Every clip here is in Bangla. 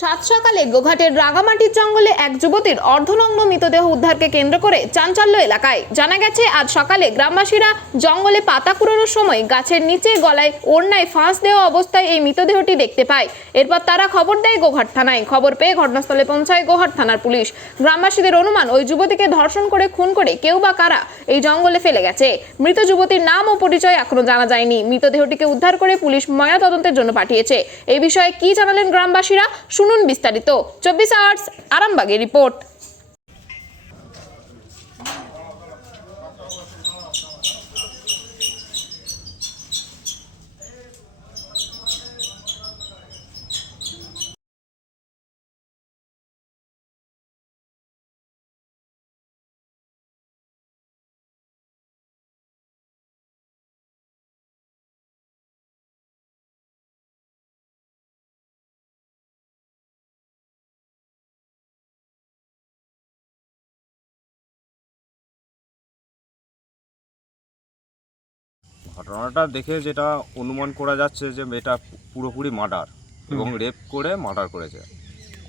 সাত সকালে গোঘাটের রাগামাটির জঙ্গলে এক যুবতীর অর্ধনগ্ন মৃতদেহ উদ্ধারকে কেন্দ্র করে চাঞ্চল্য এলাকায়। জানা গেছে, আজ সকালে গ্রামবাসীরা জঙ্গলে পাতা কুড়োনোর সময় গাছের নিচে গলায় ওড়নায় ফাঁস দেওয়া অবস্থায় এই মৃতদেহটি দেখতে পায়। এরপর তারা খবর দেয় গোঘাট থানায়। খবর পেয়ে ঘটনাস্থলে পৌঁছায় গোঘাট থানার পুলিশ। গ্রামবাসীদের অনুমান, ওই যুবতীকে ধর্ষণ করে, খুন করে কেউ বা কারা এই জঙ্গলে ফেলে গেছে। মৃত যুবতীর নাম ও পরিচয় এখনও জানা যায়নি। মৃতদেহটিকে উদ্ধার করে পুলিশ ময়নাতদন্তের জন্য পাঠিয়েছে। এই বিষয়ে কি জানালেন গ্রামবাসীরা? শুনুন বিস্তারিত। চব্বিশ আওয়ার্স আরামবাগের রিপোর্ট। ঘটনাটা দেখে যেটা অনুমান করা যাচ্ছে যে মেয়েটা পুরোপুরি মার্ডার এবং রেপ করে মার্ডার করেছে।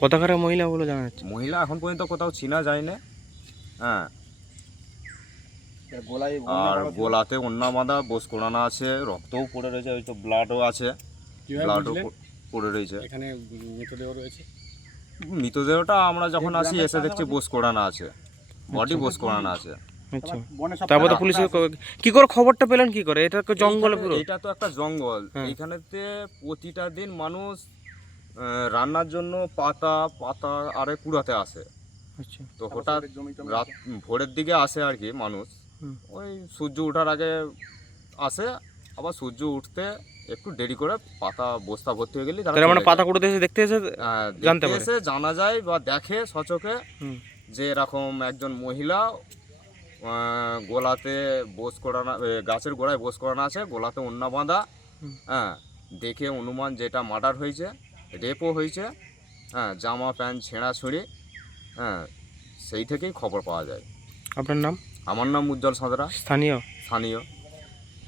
কোথাকার মহিলা বলে জানা যাচ্ছে? মহিলা এখন পর্যন্ত কোথাও চিনা যায় না হ্যাঁ আর গোলাতে অন্য বাঁধা বোস কোরানো আছে রক্তও পড়ে রয়েছে ওই তো ব্লাডও আছে। ব্লাডও পড়ে রয়েছে। এখানে মৃতদেহ রয়েছে? মৃতদেহটা আমরা যখন আসি এসে দেখছি বোস কোরানো আছে। বডি বোস কোরানো আছে। আচ্ছা। তারপর তো পুলিশ কি করে খবরটা পেলেন কি করে? এটা তো জঙ্গলে পুরো। এটা তো একটা জঙ্গল। হ্যাঁ। এইখানেতে প্রতিটা দিন মানুষ রান্নার জন্য পাতা পাতা আরে কুড়াতে আসে। আচ্ছা। তো হঠাৎ জমি রাত ভোরের দিকে আসে আর কি মানুষ। ওই সূর্য ওঠার আগে আসে আবার সূর্য উঠতে একটু দেরি করে পাতা বস্তা ভর্তি হয়ে গেলে তাহলে মানে পাতা কুড়োতে এসে দেখতে এসে জানতে জানতে এসে জানা যায় বা দেখে সচকে যে এরকম একজন মহিলা গোলাতে বোস করানো গাছের গোড়ায় বোস করানো আছে গোলাতে অন্য বাঁধা হ্যাঁ দেখে অনুমান যেটা মার্ডার হয়েছে রেপও হয়েছে হ্যাঁ জামা প্যান্ট ছেঁড়া ছুঁড়ি হ্যাঁ সেই থেকেই খবর পাওয়া যায়। আপনার নাম? আমার নাম উজ্জ্বল সাঁতরা। স্থানীয়? স্থানীয়।